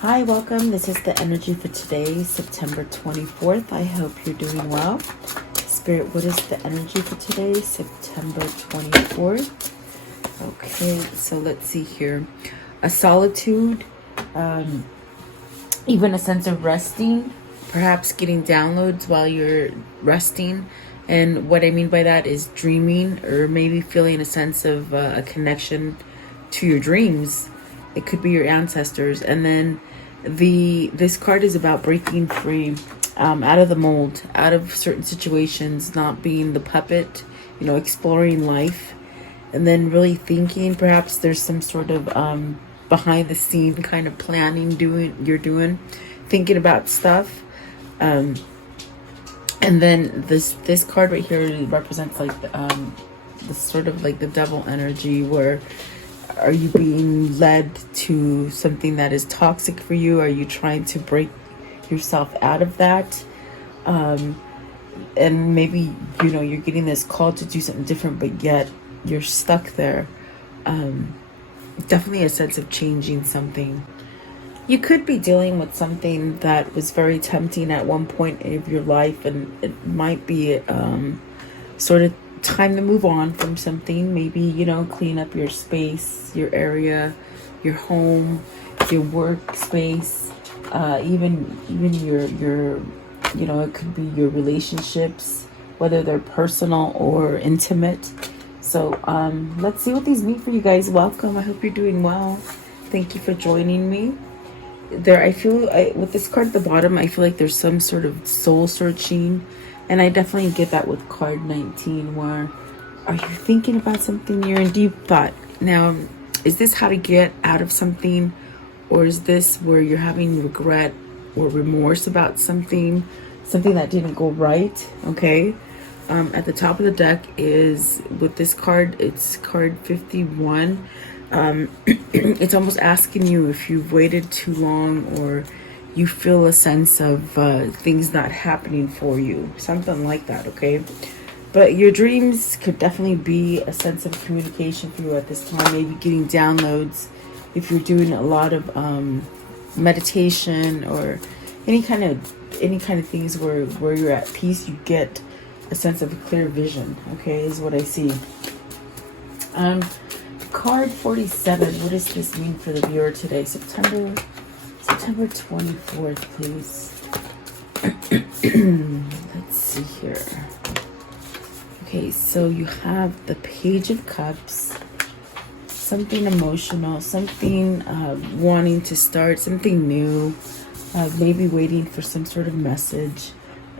Hi, welcome. This is the energy for today, September 24th. I hope you're doing well. Spirit, what is the energy for today, September 24th? Okay, so let's see here. A solitude, even a sense of resting, perhaps getting downloads while you're resting. And what I mean by that is dreaming, or maybe feeling a sense of a connection to your dreams. It could be your ancestors. And then this card is about breaking free, out of the mold, out of certain situations, not being the puppet, exploring life, and then really thinking. Perhaps there's some sort of behind the scene kind of planning thinking about stuff. And then this card right here represents like the sort of like the devil energy, where are you being led to something that is toxic for you? Are you trying to break yourself out of that? And maybe, you're getting this call to do something different, but yet you're stuck there. Definitely a sense of changing something. You could be dealing with something that was very tempting at one point of your life, and it might be sort of time to move on from something. Maybe, clean up your space, your area, your home, your workspace, even your it could be your relationships, whether they're personal or intimate. So let's see what these mean for you guys. Welcome. I hope you're doing well. Thank you for joining me. I feel with this card at the bottom, I feel like there's some sort of soul searching. And I definitely get that with card 19, where are you thinking about something you're in deep thought? Now, is this how to get out of something? Or is this where you're having regret or remorse about something that didn't go right? Okay. At the top of the deck is, with this card, it's card 51. It's almost asking you if you've waited too long, or you feel a sense of things not happening for you, something like that. Okay, but your dreams could definitely be a sense of communication for you at this time. Maybe getting downloads if you're doing a lot of meditation, or any kind of things where you're at peace. You get a sense of a clear vision. Okay, is what I see. Card 47, what does this mean for the viewer today? September 24th, please. Let's see here. Okay, so you have the Page of Cups, something emotional, something wanting to start, something new, maybe waiting for some sort of message.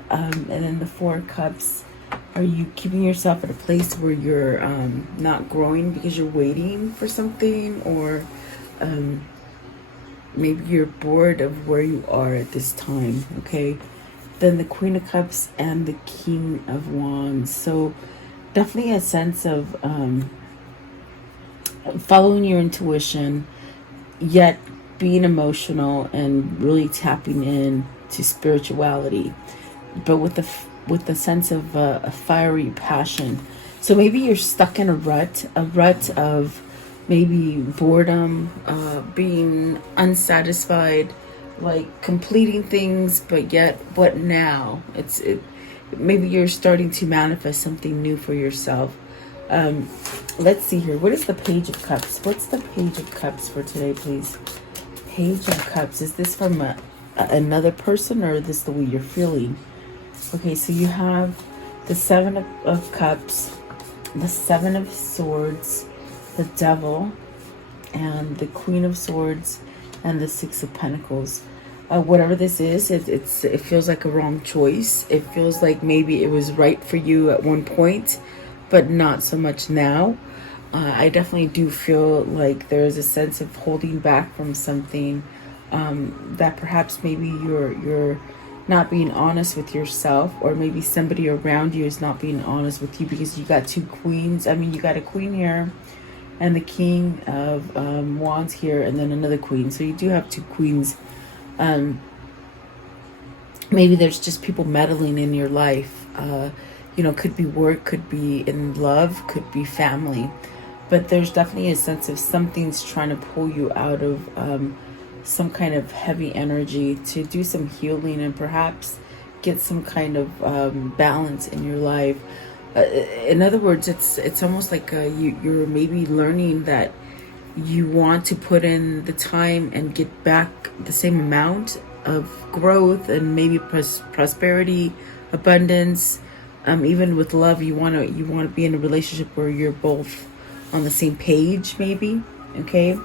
And then the Four of Cups. Are you keeping yourself at a place where you're not growing because you're waiting for something, or maybe you're bored of where you are at this time? Okay, then the Queen of Cups and the King of Wands. So definitely a sense of following your intuition, yet being emotional and really tapping in to spirituality, but with the sense of a fiery passion. So maybe you're stuck in a rut of maybe boredom, being unsatisfied, like completing things, but yet what now? Maybe you're starting to manifest something new for yourself. Let's see here. What is the Page of Cups? What's the Page of Cups for today, please? Page of Cups. Is this from another person, or is this the way you're feeling? Okay, so you have the Seven of Cups, the Seven of Swords, the Devil, and the Queen of Swords, and the Six of Pentacles. Whatever this is, it feels like a wrong choice. It feels like maybe it was right for you at one point, but not so much now. I definitely do feel like there is a sense of holding back from something, that perhaps maybe you're not being honest with yourself, or maybe somebody around you is not being honest with you, because you got two queens. I mean, you got a queen here and the King of Wands here, and then another queen. So you do have two queens. Maybe there's just people meddling in your life. Could be work, could be in love, could be family. But there's definitely a sense of something's trying to pull you out of some kind of heavy energy to do some healing and perhaps get some kind of balance in your life. In other words, it's almost like you're maybe learning that you want to put in the time and get back the same amount of growth and maybe prosperity, abundance. Even with love, you want to be in a relationship where you're both on the same page, maybe. Okay.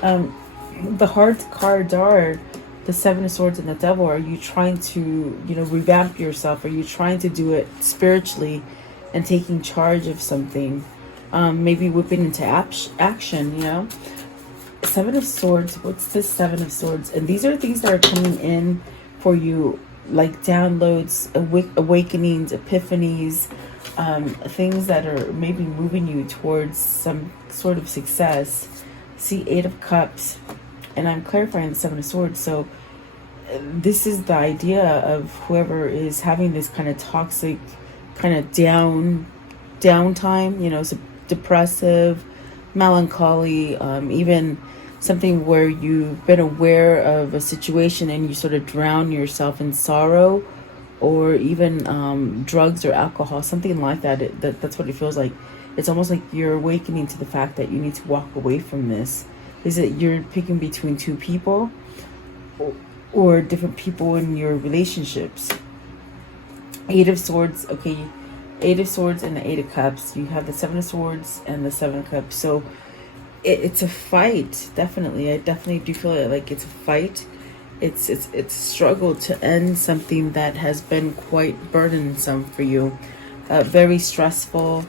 The hard cards are the Seven of Swords and the Devil. Are you trying to, revamp yourself? Are you trying to do it spiritually and taking charge of something? Maybe whipping into action. Seven of Swords. What's this Seven of Swords? And these are things that are coming in for you, like downloads, awakenings, epiphanies, things that are maybe moving you towards some sort of success. See, Eight of Cups, and I'm clarifying the Seven of Swords. So this is the idea of whoever is having this kind of toxic, kind of downtime, so depressive, melancholy, even something where you've been aware of a situation and you sort of drown yourself in sorrow, or even drugs or alcohol, something like that. That's what it feels like. It's almost like you're awakening to the fact that you need to walk away from this. Is it you're picking between two people or different people in your relationships? Eight of Swords, okay. Eight of Swords and the Eight of Cups. You have the Seven of Swords and the Seven of Cups. So it's a fight, definitely. I definitely do feel it like it's a fight. It's a struggle to end something that has been quite burdensome for you. Very stressful.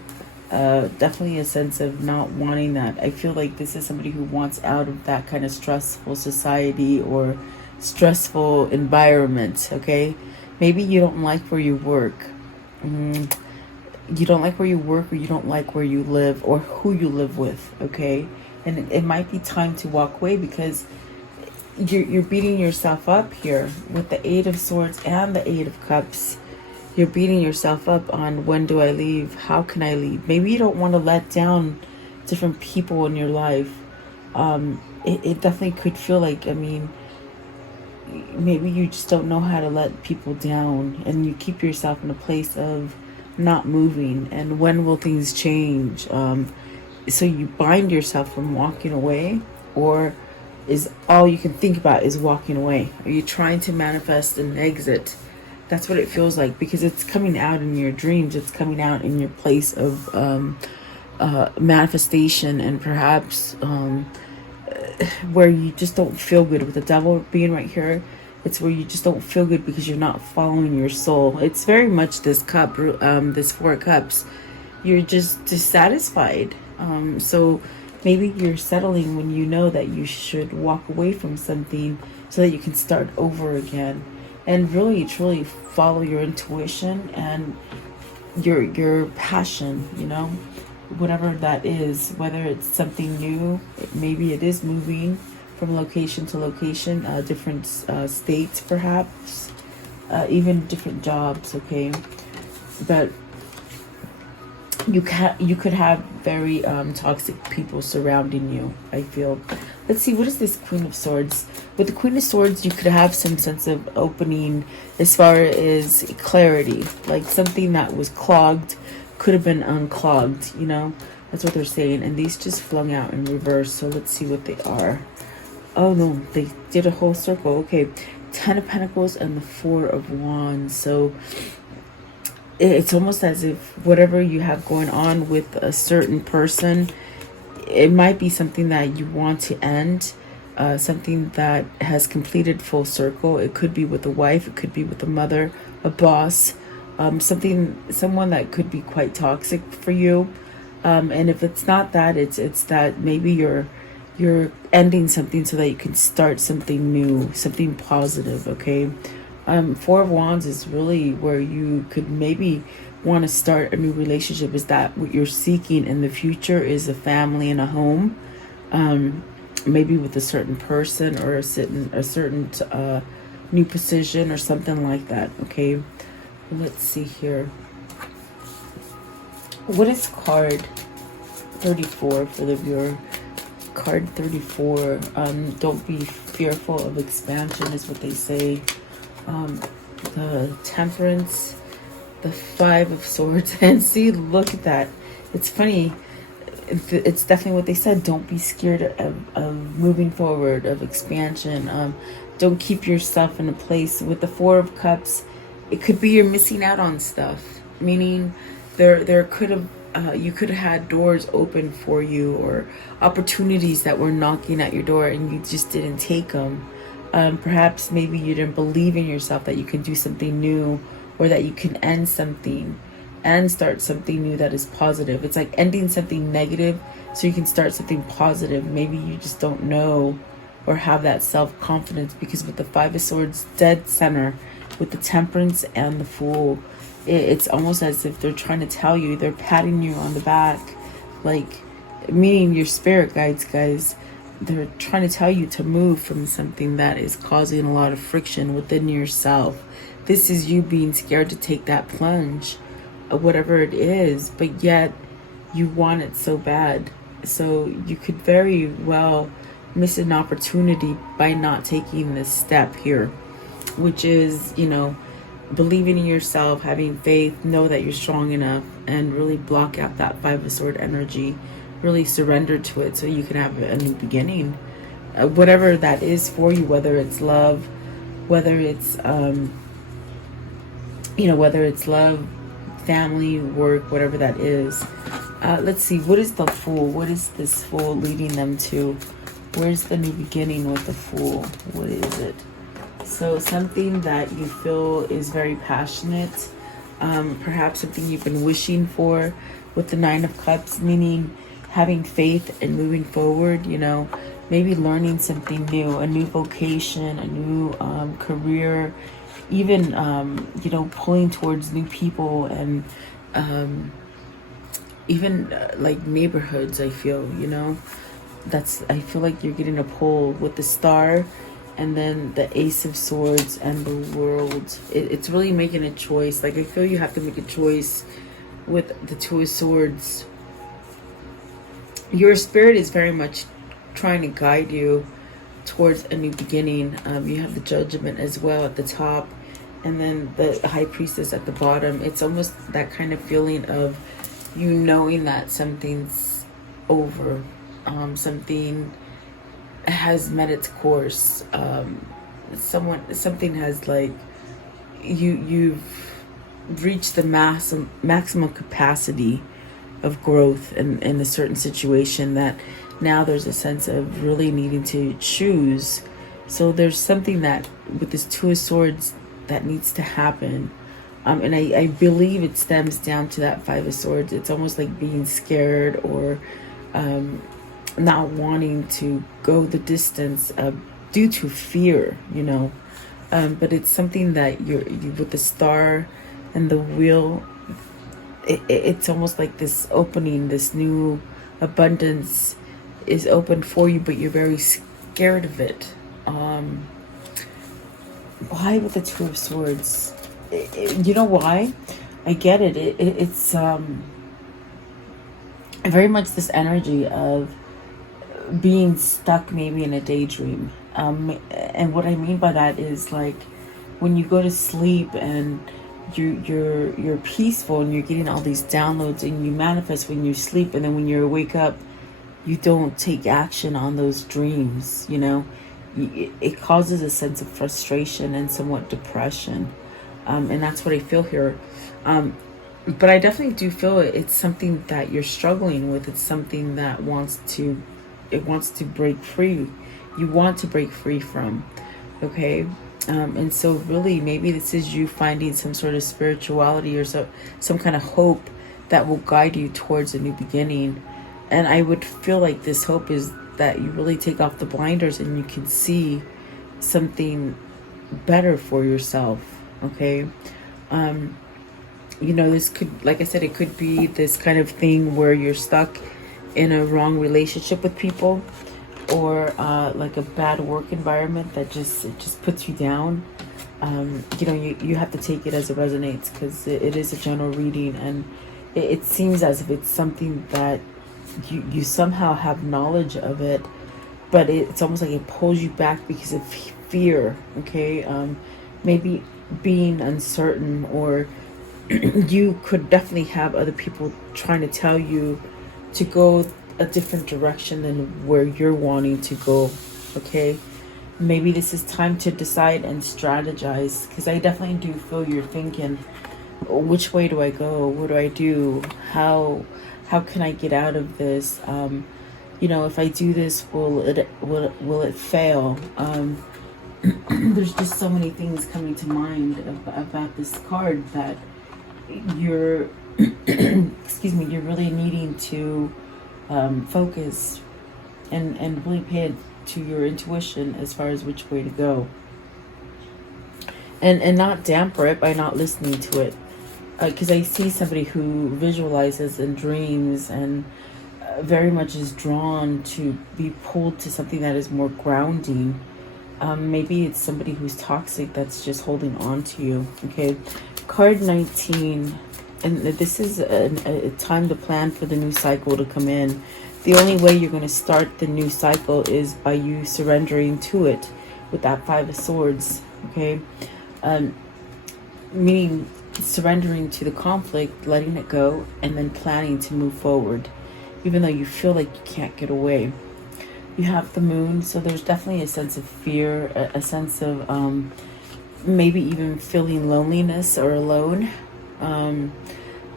Definitely a sense of not wanting that. I feel like this is somebody who wants out of that kind of stressful society or stressful environment, okay? Maybe you don't like where you work. You don't like where you work, or you don't like where you live, or who you live with, okay? And it might be time to walk away, because you're beating yourself up here with the Eight of Swords and the Eight of Cups. You're beating yourself up on, when do I leave? How can I leave? Maybe you don't want to let down different people in your life. It definitely could feel like, maybe you just don't know how to let people down, and you keep yourself in a place of not moving. And when will things change? So you bind yourself from walking away, or is all you can think about is walking away? Are you trying to manifest an exit? That's what it feels like, because it's coming out in your dreams. It's coming out in your place of manifestation, and perhaps where you just don't feel good. With the Devil being right here, it's where you just don't feel good because you're not following your soul. It's very much this cup, this Four of Cups. You're just dissatisfied. So maybe you're settling when you know that you should walk away from something so that you can start over again. And really, truly follow your intuition and your passion, whatever that is, whether it's something new, maybe it is moving from location to location, different states perhaps, even different jobs, okay? But you could have very toxic people surrounding you, I feel. Let's see, what is this Queen of Swords? With the Queen of Swords, you could have some sense of opening as far as clarity. Like something that was clogged could have been unclogged, That's what they're saying. And these just flung out in reverse. So let's see what they are. Oh, no, they did a whole circle. Okay, Ten of Pentacles and the Four of Wands. So it's almost as if whatever you have going on with a certain person, it might be something that you want to end, something that has completed full circle. It could be with a wife, it could be with a mother, a boss, someone that could be quite toxic for you. And if it's not that, it's that maybe you're ending something so that you can start something new, something positive, okay? Four of Wands is really where you could maybe want to start a new relationship. Is that what you're seeking in the future? Is a family and a home, maybe with a certain person, or a certain new position or something like that, okay? Let's see here. What is card 34 for the viewer? Card 34. Don't be fearful of expansion is what they say. The Temperance, the Five of Swords, and see, look at that. It's funny. It's definitely what they said. Don't be scared of moving forward, of expansion. Don't keep yourself in a place. With the Four of Cups, it could be you're missing out on stuff. Meaning, there could have you could have had doors open for you, or opportunities that were knocking at your door and you just didn't take them. Perhaps maybe you didn't believe in yourself that you can do something new, or that you can end something and start something new that is positive. It's like ending something negative so you can start something positive. Maybe you just don't know or have that self-confidence, because with the Five of Swords dead center, with the Temperance and the Fool, it's almost as if they're trying to tell you, they're patting you on the back, like, meaning your spirit guides, guys. They're trying to tell you to move from something that is causing a lot of friction within yourself. This is you being scared to take that plunge, whatever it is, but yet you want it so bad. So you could very well miss an opportunity by not taking this step here, which is, believing in yourself, having faith, know that you're strong enough, and really block out that Five of Sword energy. Really surrender to it so you can have a new beginning. Whatever that is for you, whether it's love, whether it's love, family, work, whatever that is. Let's see, what is the Fool? What is this Fool leading them to? Where's the new beginning with the Fool? What is it? So something that you feel is very passionate, perhaps something you've been wishing for, with the Nine of Cups, meaning having faith and moving forward, maybe learning something new, a new vocation, a new career, even, pulling towards new people, and even like neighborhoods. I feel, I feel like you're getting a pull with the Star, and then the Ace of Swords and the World. It's really making a choice. Like, I feel you have to make a choice with the Two of Swords. Your spirit is very much trying to guide you towards a new beginning. You have the Judgment as well at the top, and then the High Priestess at the bottom. It's almost that kind of feeling of you knowing that something's over, something has met its course, something has, like, you've reached the maximum capacity of growth in a certain situation, that now there's a sense of really needing to choose. So there's something that with this Two of Swords that needs to happen, and I believe it stems down to that Five of Swords. It's almost like being scared, or not wanting to go the distance due to fear, but it's something that you with the Star and the Wheel, it's almost like this opening, this new abundance is open for you, but you're very scared of it. Why with the Two of Swords? You know why? I get it. It's very much this energy of being stuck maybe in a daydream, and what I mean by that is, like, when you go to sleep and you're peaceful and you're getting all these downloads and you manifest when you sleep, and then when you wake up you don't take action on those dreams. It causes a sense of frustration and somewhat depression, and that's what I feel here. But I definitely do feel it's something that you're struggling with. It's something that wants to break free. You want to break free from, okay? And so really, maybe this is you finding some sort of spirituality or some kind of hope that will guide you towards a new beginning. And I would feel like this hope is that you really take off the blinders and you can see something better for yourself, okay? This could, like I said, it could be this kind of thing where you're stuck in a wrong relationship with people, or like a bad work environment that just puts you down. You have to take it as it resonates, because it is a general reading, and it seems as if it's something that you somehow have knowledge of it, but it's almost like it pulls you back because of fear. Okay, maybe being uncertain, or you could definitely have other people trying to tell you to go a different direction than where you're wanting to go. Okay, maybe this is time to decide and strategize, because I definitely do feel you're thinking, which way do I go? What do I do? How can I get out of this? If I do this, will it fail? There's just so many things coming to mind about this card that you're excuse me, you're really needing to focus and really pay to your intuition as far as which way to go, and not damper it by not listening to it, because I see somebody who visualizes and dreams and very much is drawn to be pulled to something that is more grounding. Maybe it's somebody who's toxic that's just holding on to you. Okay, card 19, and this is a time to plan for the new cycle to come in. The only way you're going to start the new cycle is by you surrendering to it with that Five of Swords. Okay, meaning surrendering to the conflict, letting it go, and then planning to move forward, even though you feel like you can't get away. You have the Moon, so there's definitely a sense of fear, a sense of maybe even feeling loneliness or alone.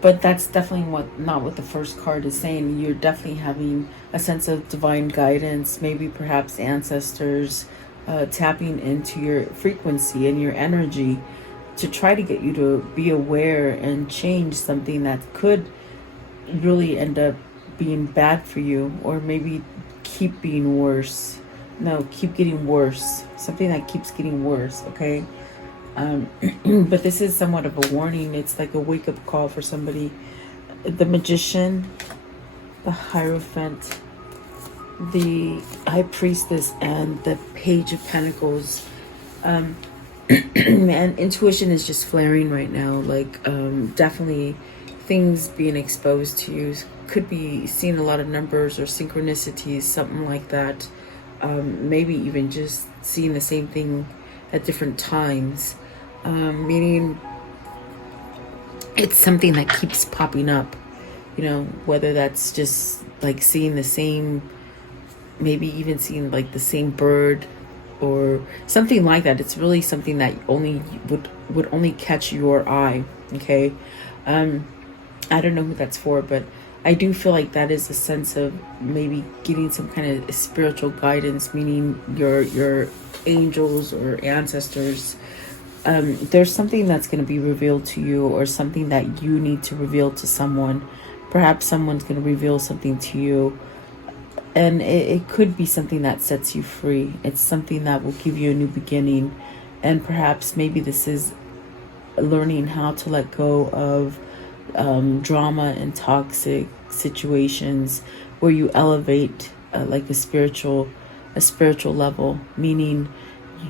But that's definitely not what the first card is saying. You're definitely having a sense of divine guidance, maybe perhaps ancestors tapping into your frequency and your energy to try to get you to be aware and change something that could really end up being bad for you, or maybe keep being worse. No, keep getting worse. Something that keeps getting worse, okay? But this is somewhat of a warning. It's like a wake-up call for somebody. The Magician, the Hierophant, the High Priestess, and the Page of Pentacles. Man, intuition is just flaring right now. Like, definitely things being exposed to you. Could be seeing a lot of numbers or synchronicities, something like that. Maybe even just seeing the same thing at different times. Meaning it's something that keeps popping up, whether that's just like seeing the same, maybe even seeing like the same bird or something like that. It's really something that only would only catch your eye. Okay. I don't know who that's for, but I do feel like that is a sense of maybe getting some kind of spiritual guidance, meaning your angels or ancestors. There's something that's going to be revealed to you, or something that you need to reveal to someone. Perhaps someone's going to reveal something to you, and it could be something that sets you free. It's something that will give you a new beginning, and perhaps maybe this is learning how to let go of drama and toxic situations, where you elevate like a spiritual level, meaning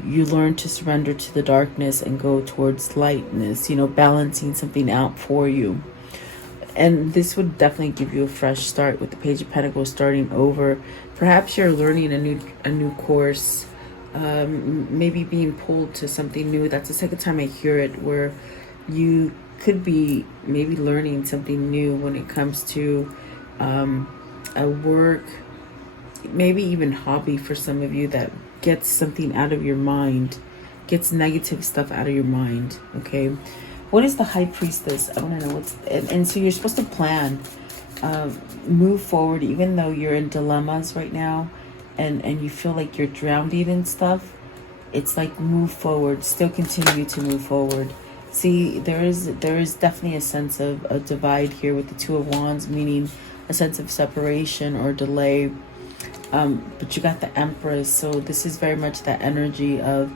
you learn to surrender to the darkness and go towards lightness, balancing something out for you. And this would definitely give you a fresh start with the Page of Pentacles, starting over. Perhaps you're learning a new course, maybe being pulled to something new. That's the second time I hear it, where you could be maybe learning something new when it comes to a work, maybe even hobby for some of you, that gets something out of your mind, gets negative stuff out of your mind. Okay, what is the High Priestess? I want to know what's, and so you're supposed to plan, move forward, even though you're in dilemmas right now, and you feel like you're drowning in stuff. It's like, move forward, still continue to move forward. See, there is definitely a sense of a divide here with the Two of Wands, meaning a sense of separation or delay. But you got the Empress, so this is very much that energy of,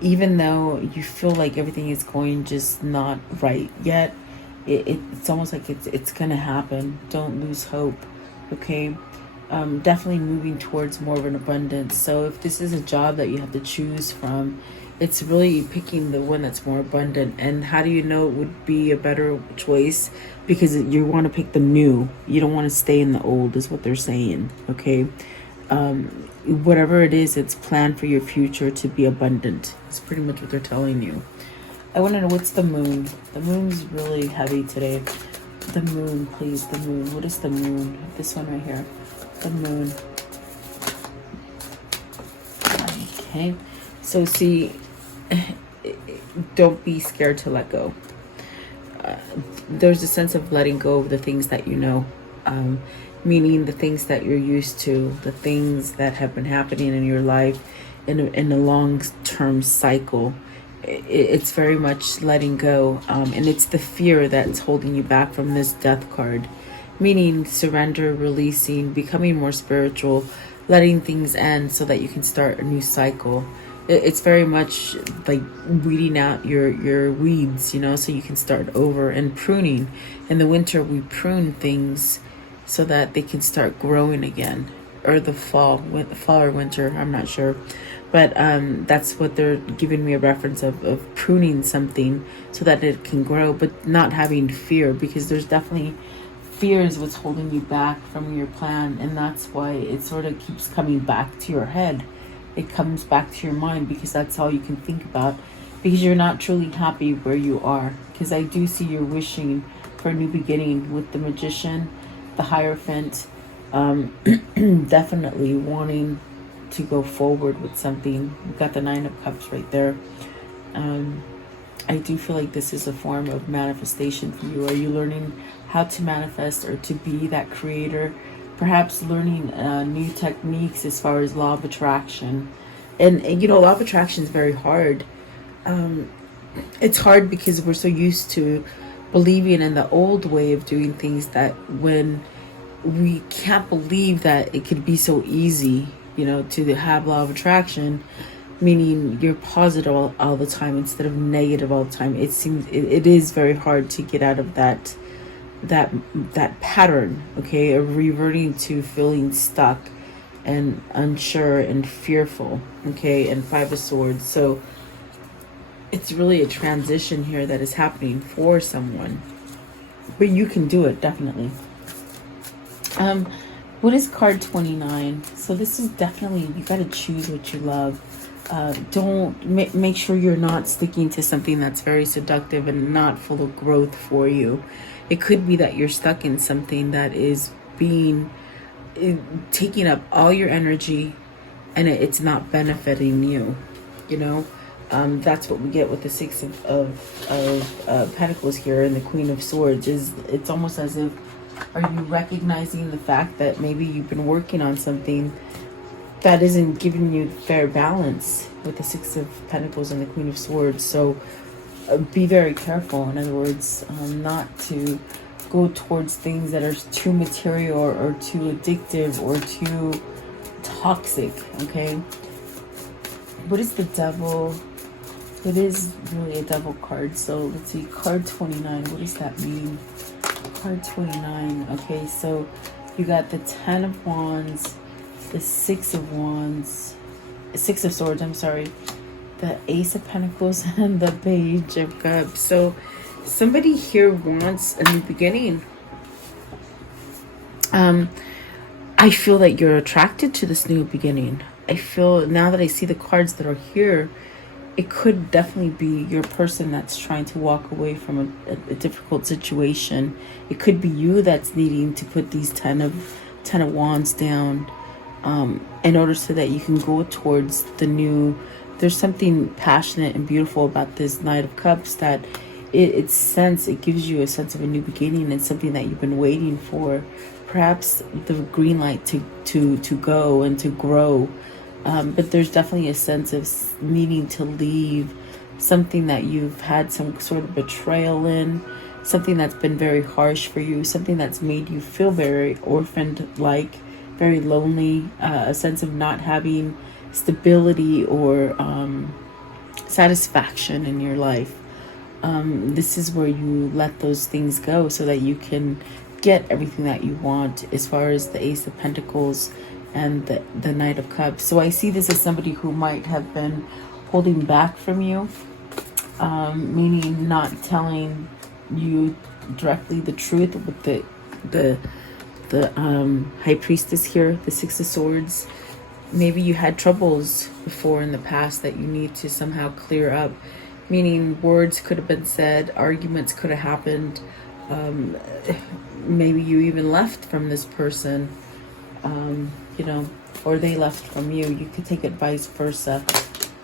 even though you feel like everything is going just not right yet, it's almost like it's gonna happen. Don't lose hope. Okay, definitely moving towards more of an abundance. So if this is a job that you have to choose from, it's really picking the one that's more abundant. And how do you know it would be a better choice? Because you want to pick the new. You don't want to stay in the old, is what they're saying. Okay. whatever it is, it's planned for your future to be abundant. It's pretty much what they're telling you. I want to know, what's the moon? The moon's really heavy today. The moon, please. The moon. What is the moon? This one right here. The moon. Okay. So see, don't be scared to let go. There's a sense of letting go of the things that you know, meaning the things that you're used to, the things that have been happening in your life in a long-term cycle. It's very much letting go, and it's the fear that's holding you back from this death card, meaning surrender, releasing, becoming more spiritual, letting things end so that you can start a new cycle. It's very much like weeding out your weeds, you know, so you can start over, and pruning. In the winter, we prune things so that they can start growing again, or the fall or winter, I'm not sure. But that's what they're giving me a reference of pruning something so that it can grow, but not having fear, because there's definitely fear is what's holding you back from your plan. And that's why it sort of keeps coming back to your head. It comes back to your mind because that's all you can think about, because you're not truly happy where you are. Because I do see you're wishing for a new beginning with the Magician, the Hierophant, definitely wanting to go forward with something. We've got the Nine of Cups right there. I do feel like this is a form of manifestation for you. Are you learning how to manifest or to be that creator? Perhaps learning new techniques as far as law of attraction. And you know, law of attraction is very hard. It's hard because we're so used to believing in the old way of doing things, that when we can't believe that it could be so easy, you know, to have law of attraction, meaning you're positive all the time instead of negative all the time. It seems it is very hard to get out of that pattern, okay, of reverting to feeling stuck and unsure and fearful, okay, and Five of Swords. So it's really a transition here that is happening for someone, but you can do it, definitely. What is card 29? So this is definitely, you got to choose what you love. Don't make sure you're not sticking to something that's very seductive and not full of growth for you. It could be that you're stuck in something that is taking up all your energy, and it's not benefiting you, you know. That's what we get with the Six of Pentacles here and the Queen of Swords. It's almost as if, are you recognizing the fact that maybe you've been working on something that isn't giving you fair balance with the Six of Pentacles and the Queen of Swords? So be very careful. In other words, not to go towards things that are too material or too addictive or too toxic, okay? What is the Devil? It is really a Devil card. So let's see, card 29, what does that mean? Card 29, okay, so you got the Ten of Wands, the Six of Wands, Six of Swords, I'm sorry, the Ace of Pentacles, and the Page of Cups. So somebody here wants a new beginning. I feel that you're attracted to this new beginning. I feel, now that I see the cards that are here, it could definitely be your person that's trying to walk away from a difficult situation. It could be you that's needing to put these Ten of Wands down in order so that you can go towards the new. There's something passionate and beautiful about this Knight of Cups, that it gives you a sense of a new beginning and something that you've been waiting for. Perhaps the green light to go and to grow. But there's definitely a sense of needing to leave something that you've had some sort of betrayal in, something that's been very harsh for you, something that's made you feel very orphaned-like, very lonely, a sense of not having stability or satisfaction in your life. This is where you let those things go so that you can get everything that you want, as far as the Ace of Pentacles and the Knight of Cups. So I see this as somebody who might have been holding back from you, meaning not telling you directly the truth with the the High Priestess here, the Six of Swords. Maybe you had troubles before in the past that you need to somehow clear up, meaning words could have been said, arguments could have happened. Maybe you even left from this person, you know, or they left from you. You could take it vice versa.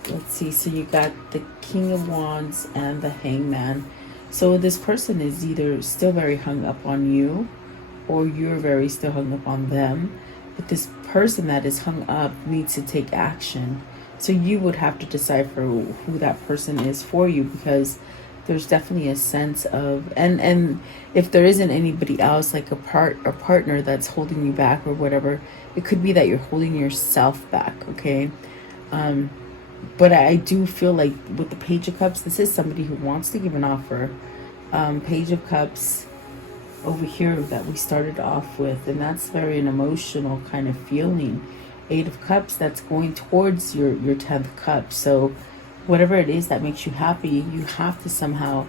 Let's see. So you got the King of Wands and the Hangman. So this person is either still very hung up on you, or you're very still hung up on them. But this person that is hung up needs to take action. So you would have to decipher who that person is for you, because there's definitely a sense of, and if there isn't anybody else, like a partner that's holding you back or whatever, it could be that you're holding yourself back, okay? But I do feel like with the Page of Cups, this is somebody who wants to give an offer. Page of Cups over here that we started off with, and that's very an emotional kind of feeling. Eight of Cups, that's going towards your 10th cup. So whatever it is that makes you happy, you have to somehow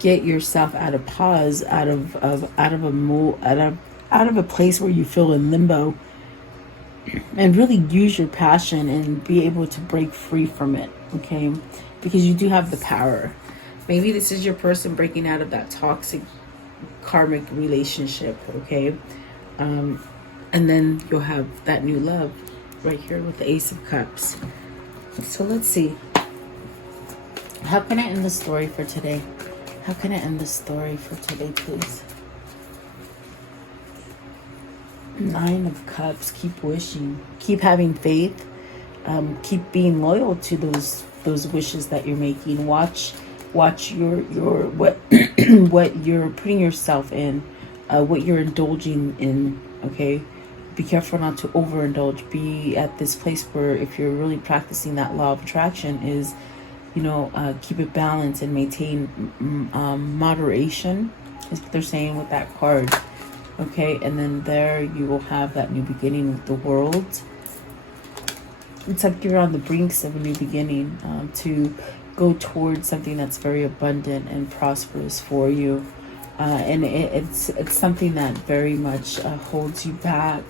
get yourself out of pause, out of a place where you feel in limbo, and really use your passion and be able to break free from it, okay? Because you do have the power. Maybe this is your person breaking out of that toxic karmic relationship, okay? And then you'll have that new love right here with the Ace of Cups. So let's see. How can I end the story for today? How can I end the story for today, please? Nine of Cups. Keep wishing. Keep having faith. Keep being loyal to those wishes that you're making. Watch your what what you're putting yourself in, what you're indulging in. Okay, be careful not to overindulge. Be at this place where, if you're really practicing that law of attraction, is, you know, keep it balanced and maintain moderation, is what they're saying with that card. Okay, and then there you will have that new beginning with the World. It's like you're on the brinks of a new beginning, to go towards something that's very abundant and prosperous for you. And it's something that very much holds you back.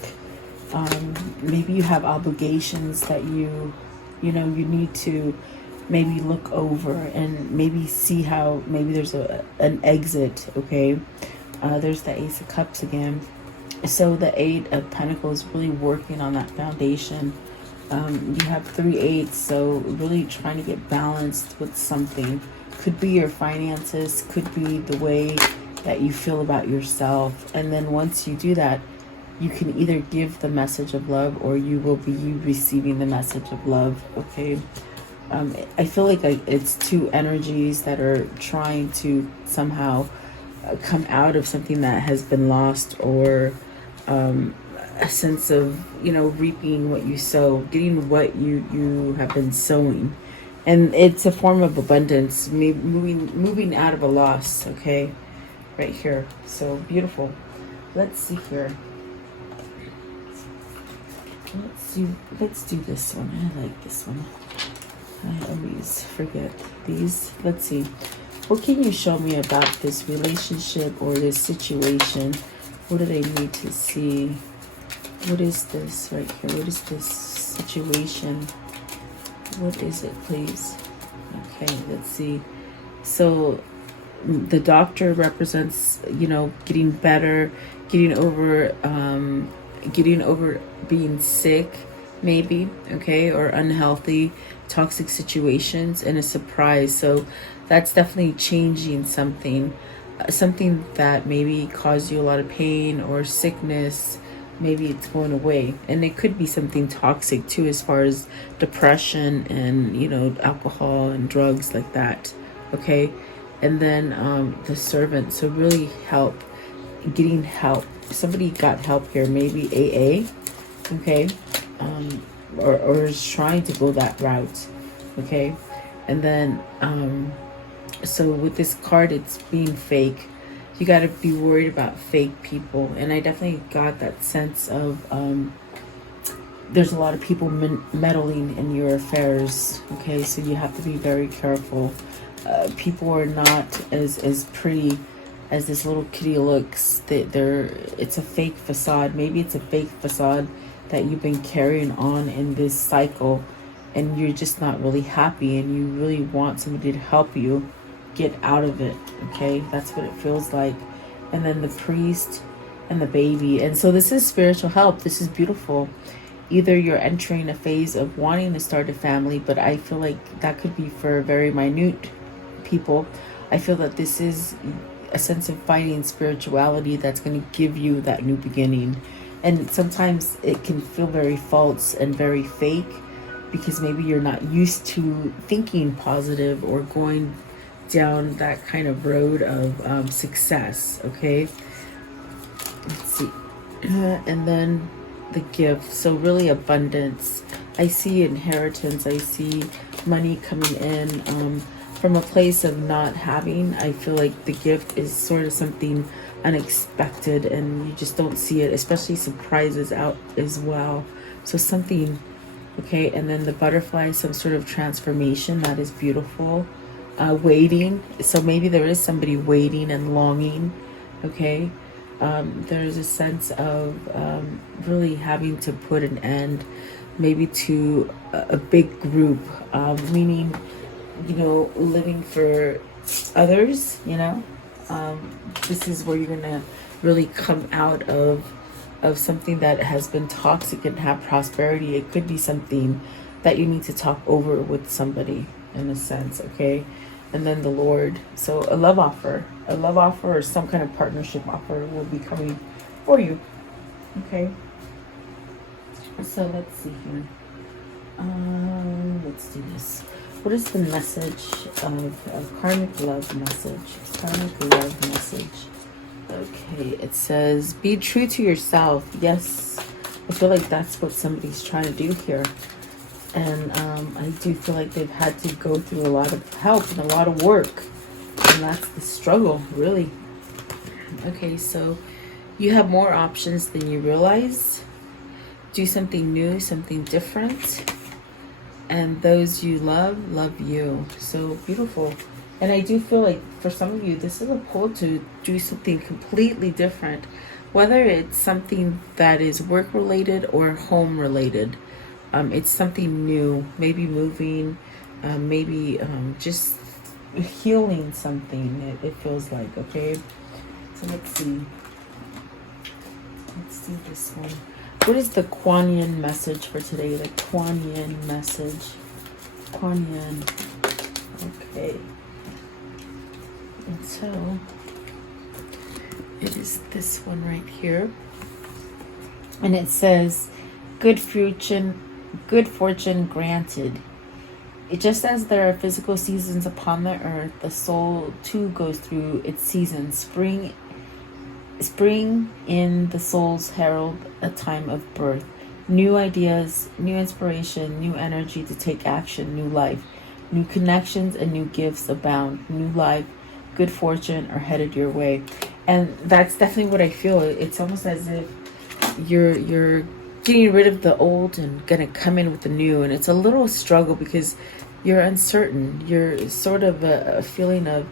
Maybe you have obligations that you need to maybe look over and maybe see how maybe there's an exit, okay? There's the Ace of Cups again. So the Eight of Pentacles, really working on that foundation. You have 3 8s, so really trying to get balanced with something. Could be your finances, could be the way that you feel about yourself. And then once you do that, you can either give the message of love, or you will be receiving the message of love, okay? I feel like it's two energies that are trying to somehow come out of something that has been lost, or a sense of, you know, reaping what you sow, getting what you have been sowing. And it's a form of abundance, moving out of a loss, okay? Right here. So beautiful. Let's see here. Let's do this one. I like this one. I always forget these. Let's see. What can you show me about this relationship or this situation? What do they need to see? What is this right here? What is this situation? What is it, please? Okay, let's see. So the Doctor represents, you know, getting better, getting over being sick, maybe, okay, or unhealthy, toxic situations, and a surprise. So that's definitely changing something that maybe caused you a lot of pain or sickness. Maybe it's going away, and it could be something toxic too, as far as depression and, you know, alcohol and drugs like that, okay? And then the Servant, so really getting help. Somebody got help here, maybe AA, okay? Or is trying to go that route, okay? And then so with this card, it's being fake. You got to be worried about fake people. And I definitely got that sense of there's a lot of people meddling in your affairs, okay? So you have to be very careful. People are not as pretty as this little kitty looks, it's a fake facade. Maybe it's a fake facade that you've been carrying on in this cycle, and you're just not really happy, and you really want somebody to help you get out of it. Okay, that's what it feels like. And then the priest and the baby. And so this is spiritual help. This is beautiful. Either you're entering a phase of wanting to start a family, but I feel like that could be for very minute people. I feel that this is a sense of finding spirituality that's going to give you that new beginning. And sometimes it can feel very false and very fake, because maybe you're not used to thinking positive or going down that kind of road of success. Okay, let's see. And then the gift. So really abundance. I see inheritance. I see money coming in from a place of not having. I feel like the gift is sort of something unexpected, and you just don't see it, especially surprises out as well. So something, okay. And then the butterfly, some sort of transformation. That is beautiful. Waiting. So maybe there is somebody waiting and longing. Okay. There's a sense of really having to put an end maybe to a big group, meaning, you know, living for others, you know. This is where you're gonna really come out of something that has been toxic and have prosperity. It could be something that you need to talk over with somebody, in a sense. Okay. And then the Lord. So a love offer or some kind of partnership offer will be coming for you. Okay. So let's see here. Let's do this. What is the message of karmic love message? Karmic love message. Okay, it says, be true to yourself. Yes, I feel like that's what somebody's trying to do here. And I do feel like they've had to go through a lot of help and a lot of work. And that's the struggle, really. Okay, so you have more options than you realize. Do something new, something different. And those you love you. So beautiful. And I do feel like for some of you, this is a pull to do something completely different. Whether it's something that is work related or home related. It's something new, maybe moving, maybe just healing something, it feels like. Okay, so let's see this one. What is the Kuan Yin message for today? The Kuan Yin message. Kuan Yin. Okay, and so it is this one right here, and it says, good fortune granted. Just as there are physical seasons upon the earth, the soul too goes through its seasons. Spring in the soul's herald a time of birth. New ideas, new inspiration, new energy to take action, new life. New connections and new gifts abound. New life, good fortune are headed your way. And that's definitely what I feel. It's almost as if you're getting rid of the old and gonna come in with the new, and it's a little struggle because you're uncertain. You're sort of a feeling of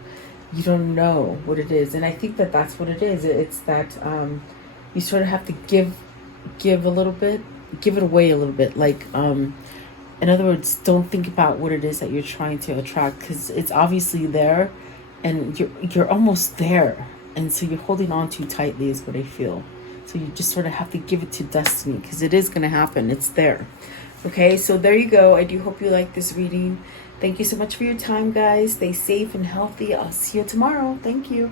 you don't know what it is, and I think that that's what it is. It's that you sort of have to give a little bit, give it away a little bit. Like in other words, don't think about what it is that you're trying to attract, because it's obviously there, and you're almost there, and so you're holding on too tightly is what I feel. So you just sort of have to give it to destiny, because it is going to happen. It's there. Okay, so there you go. I do hope you like this reading. Thank you so much for your time, guys. Stay safe and healthy. I'll see you tomorrow. Thank you.